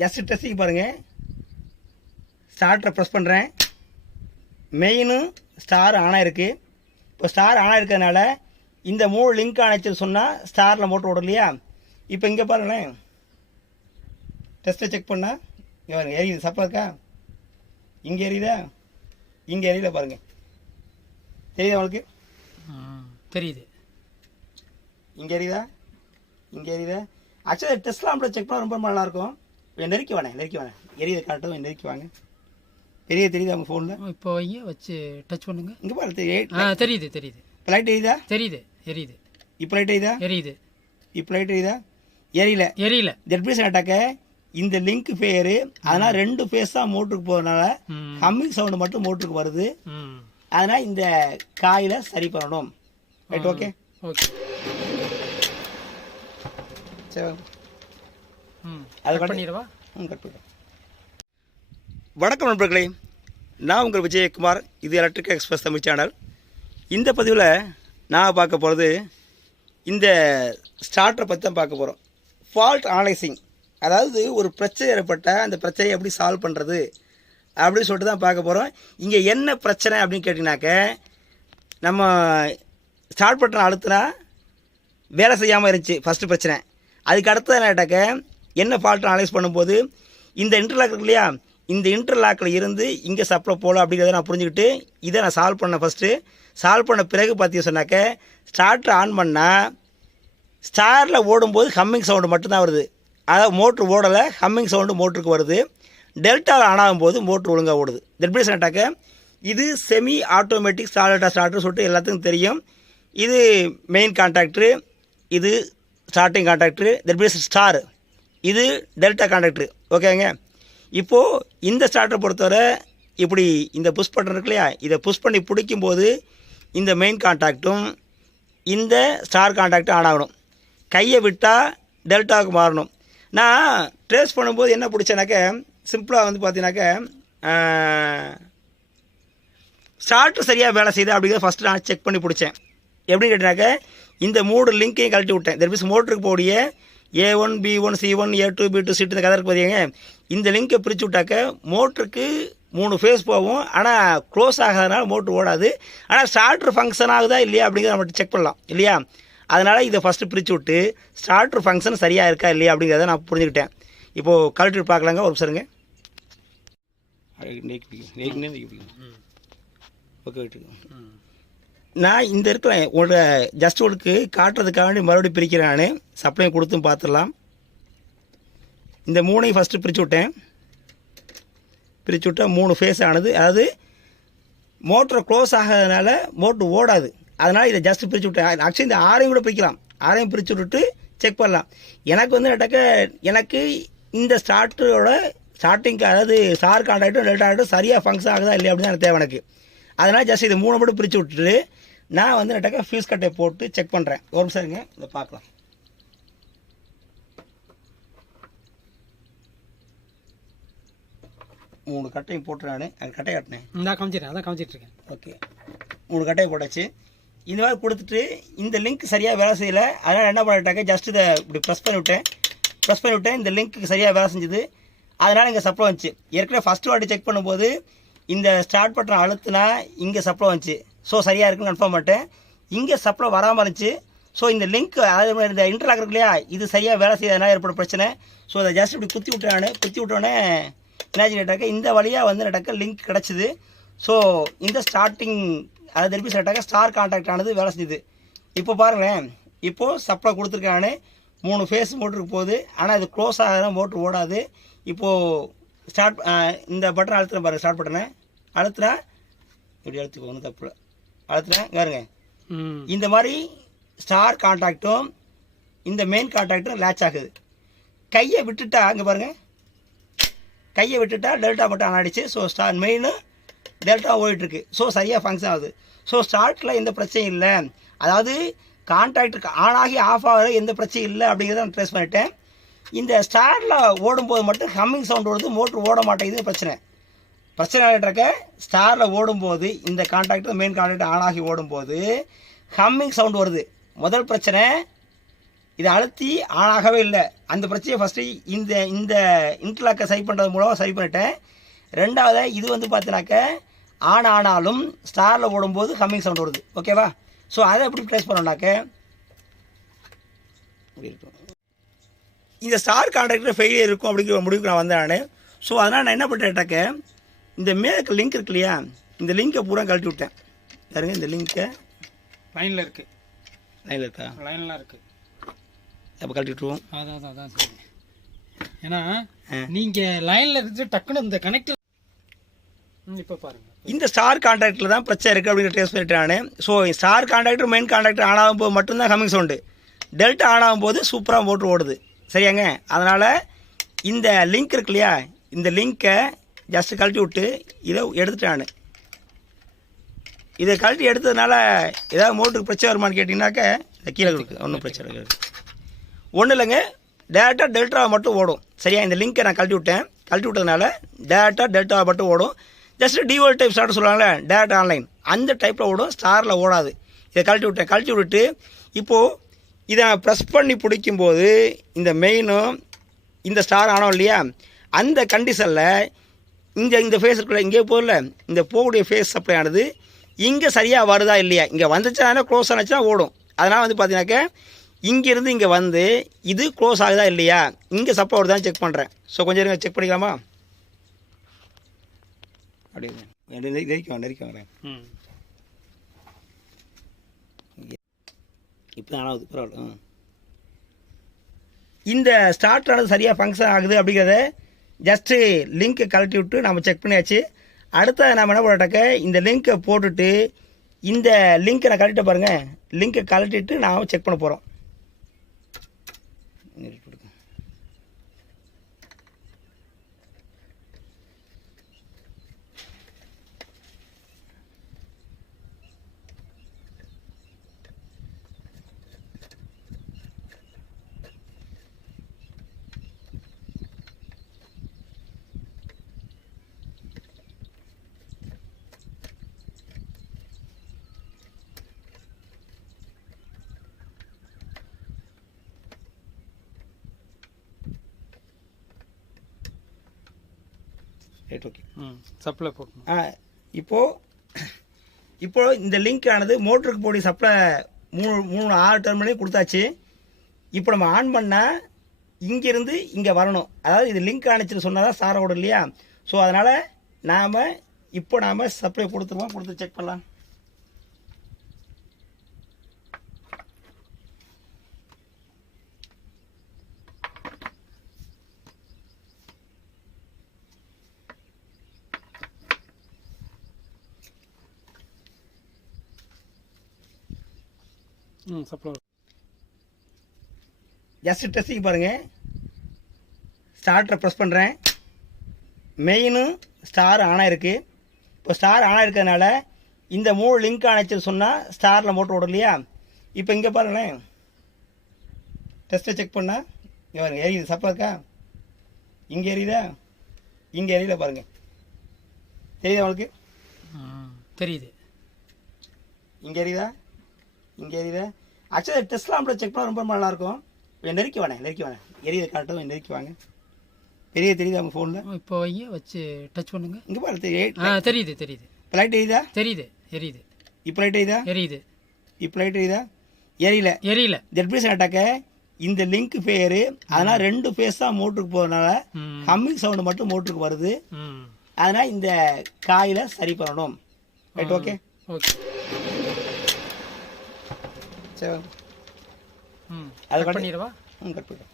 Just testing பாருங்கள். ஸ்டார்ட்டை press பண்ணுறேன். மெயினும் star ஆனாக இருக்குது. இப்போ ஸ்டார் ஆனாக இருக்கிறதுனால இந்த 3 லிங்க் ஆனிச்சுன்னு சொன்னால் ஸ்டாரில் மோட்டர் ஓடும் இல்லையா? இப்போ இங்கே பாருங்களேன், டெஸ்ட்டை செக் பண்ணால் இங்கே பாருங்கள் எரியுது. சப்பா இருக்கா? இங்கே எரியுதா? இங்கே எரியுதா பாருங்கள். தெரியுதா உங்களுக்கு? தெரியுது. இங்கே எரியுதா? இங்கே எரியுதா? ஆக்சுவலாக டெஸ்ட்லாம் அப்படி செக் பண்ணால் ரொம்ப நல்லாயிருக்கும். நெருக்கி வேணேன் எரியுது காட்டும். நெருக்கி வாங்க. பெரிய தெரியுதா உங்கள் ஃபோனில்? இப்போ இங்கே வச்சு டச் பண்ணுங்க. இங்கே பாரு. தெரியுது. இப்போ லைட் எரியுதா? எரியுது. இப்போ லைட் எரியுதா? எரியுது. இப்போ லைட் எரியுதா? எரியல. தட்பீஸ் அட்டாக்க இந்த லிங்க் பேர். அதனால் 2 ஃபேஸ் தான் மோட்டருக்கு போகிறதுனால ஹம்மிங் சவுண்டு மட்டும் மோட்டருக்கு வருது. அதனால் இந்த காயில் சரி பண்ணணும். ரைட்? ஓகே. சரி, அது பண்ணிடுவா. கட் பண்ணிடுவோம். வணக்கம் நண்பர்களே, நான் உங்கள் விஜயகுமார். இது எலக்ட்ரிக் எக்ஸ்பிரஸ் தமிழ் சேனல். இந்த பதிவில் நான் பார்க்க போகிறது இந்த ஸ்டார்டரை பற்றி தான் பார்க்க போகிறோம். ஃபால்ட் அனலைசிங், அதாவது ஒரு பிரச்சனை ஏற்பட்டால் அந்த பிரச்சனையை எப்படி சால்வ் பண்ணுறது அப்படின்னு சொல்லிட்டு தான் பார்க்க போகிறோம். இங்கே என்ன பிரச்சனை அப்படின்னு கேட்டிங்கனாக்க, நம்ம ஸ்டார்ட் பட்டன் அழுத்தினா வேலை செய்யாமல் இருந்துச்சு ஃபஸ்ட்டு பிரச்சனை. அதுக்கு அடுத்தது என்ன கேட்டாக்க, என்ன ஃபால்ட் அனலைஸ் பண்ணும்போது இந்த இன்டர்லாக் இருக்கு இல்லையா, இந்த இன்டர்லாக்கில் இருந்து இங்கே சப்ளை போகலாம் அப்படிங்கிறத நான் புரிஞ்சுக்கிட்டு இதை நான் சால்வ் பண்ணேன். ஃபஸ்ட்டு சால்வ் பண்ண பிறகு பார்த்தீங்கன்னு சொன்னாக்க, ஸ்டார்டர் ஆன் பண்ணால் ஸ்டாரில் ஓடும்போது ஹம்மிங் சவுண்டு மட்டும்தான் வருது. அதாவது மோட்ரு ஓடலை, ஹம்மிங் சவுண்டு மோட்டருக்கு வருது. டெல்டாவில் ஆன் ஆகும்போது மோட்ரு ஒழுங்காக ஓடுது. தட்பீஸ் என்னாக்க, இது செமி ஆட்டோமேட்டிக் சாலிட்டா ஸ்டார்டர் சொல்லிட்டு எல்லாத்துக்கும் தெரியும். இது மெயின் கான்டாக்டரு, இது ஸ்டார்டிங் கான்டாக்டரு, தட்பீஸ் ஸ்டார், இது டெல்டா கான்டாக்டரு. ஓகேங்க. இப்போது இந்த ஸ்டார்டரை பொறுத்தவரை இப்படி இந்த புஷ் பட்டன் இருக்கு இல்லையா, இதை புஷ் பண்ணி பிடிக்கும்போது இந்த மெயின் கான்டாக்டும் இந்த ஸ்டார் கான்டாக்டும் ஆன் ஆகணும். கையை விட்டால் டெல்டாவுக்கு மாறணும். நான் ட்ரேஸ் பண்ணும்போது என்ன பிடிச்சேனாக்க, சிம்பிளாக வந்து பார்த்தீங்கன்னாக்க, ஸ்டார்டர் சரியாக வேலை செய்யுது அப்படிங்கிறத ஃபஸ்ட்டு நான் செக் பண்ணி பிடிச்சேன். எப்படின்னு கேட்டினாக்க, இந்த 3 லிங்க்கையும் கழட்டி விட்டேன். தட்பீஸ் மோட்டருக்கு போடிய A1 B1 C1 A2 B2 C2 இந்த கதை இருக்கு பார்த்தீங்க. இந்த லிங்கை பிரித்து விட்டாக்க மோட்டருக்கு 3 ஃபேஸ் போகும். ஆனால் க்ளோஸ் ஆகாதனால மோட்ரு ஓடாது. ஆனால் ஸ்டார்டர் ஃபங்க்ஷன் ஆகுதா இல்லையா அப்படிங்கிறத நம்ம செக் பண்ணலாம் இல்லையா. அதனால் இதை ஃபஸ்ட்டு பிரித்து விட்டு ஸ்டார்டர் ஃபங்க்ஷன் சரியாக இருக்கா இல்லையா அப்படிங்கிறத நான் புரிஞ்சுக்கிட்டேன். இப்போது கழட்டி பார்க்கலாங்க. ஒரு சரிங்க. ஓகே, நான் இந்த இருக்கிறேன் உங்களோட ஜஸ்ட் உங்களுக்கு காட்டுறதுக்காக வேண்டி மறுபடியும் பிரிக்கிறேன். நான் சப்ளையும் கொடுத்தும் பார்த்துடலாம். இந்த 3ஐயும் ஃபஸ்ட்டு பிரித்து விட்டேன். பிரித்து விட்டால் 3 ஃபேஸ் ஆனது. அதாவது மோட்டரை க்ளோஸ் ஆகாதனால மோட்ரு ஓடாது. அதனால் இதை ஜஸ்ட்டு பிரித்து விட்டேன். ஆக்சுவலி இந்த 6ஐயும் கூட பிரிக்கலாம். 6ஐயும் பிரித்து விட்டுட்டு செக் பண்ணலாம். எனக்கு வந்து கேட்டாக்க, எனக்கு இந்த ஸ்டார்டரோட ஸ்டார்டிங்க்கு, அதாவது ஸ்டார் கான்டாக்டும் டெல்டா கான்டாக்டும் சரியாக ஃபங்க்ஷன் ஆகுதா இல்லையா அப்படின்னு எனக்கு தேவை எனக்கு. அதனால் ஜஸ்ட் இது 3 மட்டும் பிரித்து விட்டுட்டு நான் வந்து நட்டாக்க ஃபியூஸ் கட்டை போட்டு செக் பண்ணுறேன். ஒரு நிமிஷம் இருங்க, இதை பார்க்கலாம். மூணு கட்டையும் போட்டு நான் கட்டை காட்டினேன். நான் காமிச்சிட்டேன், அதான் காமிச்சிட்ருக்கேன். ஓகே, 3 கட்டையை போட்டாச்சு. இந்த மாதிரி கொடுத்துட்டு இந்த லிங்க் சரியாக வேலை செய்யலை. அதனால் என்ன பண்ணிட்டாக்க, ஜஸ்ட் இதை இப்படி ப்ரெஸ் பண்ணிவிட்டேன். இந்த லிங்க்கு சரியாக வேலை செஞ்சுது. அதனால் இங்கே சப்ளை வந்துச்சு. ஏற்கனவே ஃபஸ்ட்டு வாட்டி செக் பண்ணும்போது இந்த ஸ்டார்ட் பட்டன் அழுத்துனா இங்கே சப்ளை வந்துச்சு. ஸோ சரியாக இருக்குன்னு கன்ஃபார்ம் பண்ணிட்டேன். இங்கே சப்ளை வராமல் இருந்துச்சு. ஸோ இந்த லிங்க், அதாவது இந்த இன்டர்லாக் இருக்கு இல்லையா, இது சரியாக வேலை செய்யாதனால ஏற்படும் பிரச்சனை. ஸோ அதை ஜஸ்ட் இப்படி குத்தி விட்டோன்னே என்னாச்சு கேட்டாக்க, இந்த வழியாக வந்து நடக்க லிங்க் கிடச்சிது. ஸோ இந்த ஸ்டார்டிங், அதை திருப்பி கேட்டாக்க ஸ்டார் கான்டாக்ட் ஆனது வேலை செஞ்சுது. இப்போ பாருங்களேன், இப்போது சப்ளை கொடுத்துருக்கானு 3 ஃபேஸ் மோட்டருக்கு போகுது. ஆனால் இது க்ளோஸ் ஆகாத மோட்ரு ஓடாது. இப்போது ஸ்டார்ட், இந்த பட்டன் அழுத்துறேன் பாருங்கள். ஸ்டார்ட் பட்டனை அழுத்துனா இப்படி அழுத்துக்கோ, ஒன்றும் தப்பு இல்லை. அழுத்துறேன் பாருங்க. இந்த மாதிரி ஸ்டார் கான்டாக்டும் இந்த மெயின் கான்டாக்டும் லேட்ச் ஆகுது. கையை விட்டுட்டா, அங்கே பாருங்கள், கையை விட்டுட்டா டெல்டா மட்டும் ஆன் ஆகிடுச்சு. ஸோ ஸ்டார் மெயின் டெல்டா ஓடிட்டுருக்கு. ஸோ சரியாக ஃபங்க்ஷன் ஆகுது. ஸோ ஸ்டார்ட்டில் எந்த பிரச்சனையும் இல்லை. அதாவது கான்டாக்ட் ஆன் ஆகி ஆஃப் ஆகிற எந்த பிரச்சனையும் இல்லை அப்படிங்கிறத நான் ட்ரேஸ் பண்ணிட்டேன். இந்த ஸ்டாரில் ஓடும்போது மட்டும் ஹம்மிங் சவுண்ட் வருது, மோட்ரு ஓட மாட்டேங்குது. பிரச்சனை ஆகிட்டுருக்க, ஸ்டாரில் ஓடும்போது இந்த கான்டாக்ட் மெயின் கான்டாக்ட் ஆன் ஆகி ஓடும்போது ஹம்மிங் சவுண்ட் வருது. முதல் பிரச்சனை இதை அழுத்தி ஆன் ஆகவே இல்லை. அந்த பிரச்சனையை ஃபஸ்ட்டு இந்த இன்டர்லாக்கை சரி பண்ணுறது மூலமாக சரி பண்ணிட்டேன். ரெண்டாவது இது வந்து பார்த்தீங்கன்னாக்க ஆன் ஆனாலும் ஸ்டாரில் ஓடும்போது ஹம்மிங் சவுண்ட் வருது. ஓகேவா? ஸோ அதை எப்படி ப்ளேஸ் பண்ணோம்னாக்க இந்த ஸ்டார் கான்ட்ராக்டர் ஃபெயிலியர் இருக்கும் அப்படிங்கிற முடிவுக்கு நான் வந்தேன் நான். ஸோ அதனால் நான் என்ன பண்ணிட்டேன்ட்டாக்க இந்த மேற்கு லிங்க் இருக்கு இல்லையா, இந்த லிங்கை பூரா கழட்டி விட்டேன். பாருங்க, இந்த லிங்கை லைனில் இருக்குது. லைனில் இருக்கா? லைன்லாம் இருக்குது. அப்போ கழட்டி விட்டுருவோம். அதான் சரி. ஏன்னா நீங்கள் லைனில் இருந்து டக்குன்னு இந்த கனெக்ட் இப்போ பாருங்கள், இந்த ஸ்டார் கான்ட்ராக்டில் தான் பிரச்சனை இருக்குது அப்படிங்கிற டேஸ்ட் பண்ணிட்டேன் நான். So star contractor main contractor on ஆகும்போது மட்டும்தான் ஹம்மிங் சவுண்டு, டெல்டா ஆன் ஆகும்போது சூப்பராக மோட்ரு ஓடுது. சரியாங்க? அதனால் இந்த லிங்க் இருக்கு இல்லையா, இந்த லிங்க்கை ஜஸ்ட்டு கழட்டி விட்டு இதை எடுத்துட்டேன் நான். இதை கழட்டி எடுத்ததுனால ஏதாவது மோட்டருக்கு பிரச்சனை வருமானு கேட்டிங்கனாக்க இந்த கீழே இருக்குது. ஒன்றும் பிரச்சனை இருக்குது. ஒன்றும் இல்லைங்க, டேரெக்டாக டெல்டாவை மட்டும் ஓடும். சரியா? இந்த லிங்க்கை நான் கழட்டி விட்டேன். கழட்டி விட்டதுனால டேரெக்டாக டெல்டாவை மட்டும் ஓடும். ஜஸ்ட்டு டிவோல் டைப் ஸ்டார்ட் சொல்லுவாங்களே, டேரக்ட் ஆன்லைன், அந்த டைப்பில் ஓடும். ஸ்டாரில் ஓடாது. இதை கழட்டி விட்டேன். கழட்டி விட்டுட்டு இப்போது இதை நான் ப்ரெஸ் பண்ணி பிடிக்கும்போது இந்த மெயினும் இந்த ஸ்டார் ஆனோம் இல்லையா, அந்த கண்டிஷனில் இந்த ஃபேஸ் இருக்குல்ல, இங்கே போகல, இந்த போகக்கூடிய ஃபேஸ் சப்ளை ஆனது இங்கே சரியாக வருதா இல்லையா, இங்கே வந்துச்சுன்னா க்ளோஸ் ஆனிச்சுன்னா ஓடும். அதனால் வந்து பார்த்தீங்கன்னாக்க இங்கேருந்து இங்கே வந்து இது க்ளோஸ் ஆகுதா இல்லையா, இங்கே சப்ளை வருதான்னு செக் பண்ணுறேன். ஸோ கொஞ்சம் இருங்க, செக் பண்ணிக்கலாமா? அப்படி நெருக்கி வாங்குறேன். இப்போ தான் ஆகுது, பரவாயில்ல. இந்த ஸ்டார்ட் ஆனது சரியாக ஃபங்க்ஷன் ஆகுது அப்படிங்கிறத ஜஸ்ட்டு லிங்க்கை கழட்டி விட்டு நம்ம செக் பண்ணியாச்சு. அடுத்த நம்ம என்ன பண்ணட்டாக்க இந்த லிங்க்கை போட்டுட்டு இந்த லிங்க்கை நான் கழட்ட பாருங்கள், லிங்க்கை கழட்டிட்டு நாம் செக் பண்ண போகிறோம். Right, okay. சப்ளை போட்டு இப்போது இந்த லிங்க் ஆனது மோட்டருக்கு போடி சப்ளை 6 டெர்மினலையும் கொடுத்தாச்சு. இப்போ நம்ம ஆன் பண்ணால் இங்கேருந்து இங்கே வரணும். அதாவது இது லிங்க் ஆனிச்சுன்னு சொன்னால் தான் ஸ்டார் ஓடும் இல்லையா. ஸோ அதனால் நாம் சப்ளை கொடுத்துருவோம். கொடுத்து செக் பண்ணலாம். சப்ளை ஜஸ்ட் டெஸ்டிங் பாருங்கள். ஸ்டார்ட்டை ப்ரெஸ் பண்ணுறேன், மெயினும் ஸ்டார் ஆனாக இருக்குது. இப்போ ஸ்டார் ஆனாக இருக்கிறதுனால இந்த 3 லிங்க் ஆனிச்சுன்னு சொன்னால் ஸ்டாரில் மோட்டர் ஓடும் இல்லையா. இப்போ இங்கே பாருங்களேன், டெஸ்ட்டை செக் பண்ணால் இங்கே பாருங்கள், எரியுது. சப்ளை இருக்கா? இங்கே எரியுதா? இங்கே எரியல பாருங்கள். தெரியுதா உங்களுக்கு? தெரியுது. இங்கே எரியுதா? இங்கே எரியுதா? ஆக்சுவலாக டெஸ்ட்லாம் நம்மள செக் பண்ண ரொம்ப நல்லாயிருக்கும். நெருக்கி வேணேன் எரியுது காட்டும். நெருக்கி வாங்க. பெரிய தெரியுதா உங்கள் ஃபோனில்? இப்போ வைங்க, வச்சு டச் பண்ணுங்க. இங்கே பாரு, தெரியுது. இப்போ லைட் எரியுதா? எரியுது. இப்போ லைட் எரியுதா? எரியுது. இப்போ லைட் எரியுதா? எரியல. ஜெட்பிளேஸ் ஆட்டாக்க இந்த லிங்க் பேரு, அதனால் 2 ஃபேஸ் தான் மோட்டருக்கு போகிறதுனால ஹம்மிங் சவுண்டு மட்டும் மோட்டருக்கு வருது. அதனால் இந்த காயில் சரி பண்ணணும். Right, okay. சரி, அது கட் பண்ணிடுவா. கட் பண்ணிடுவோம்.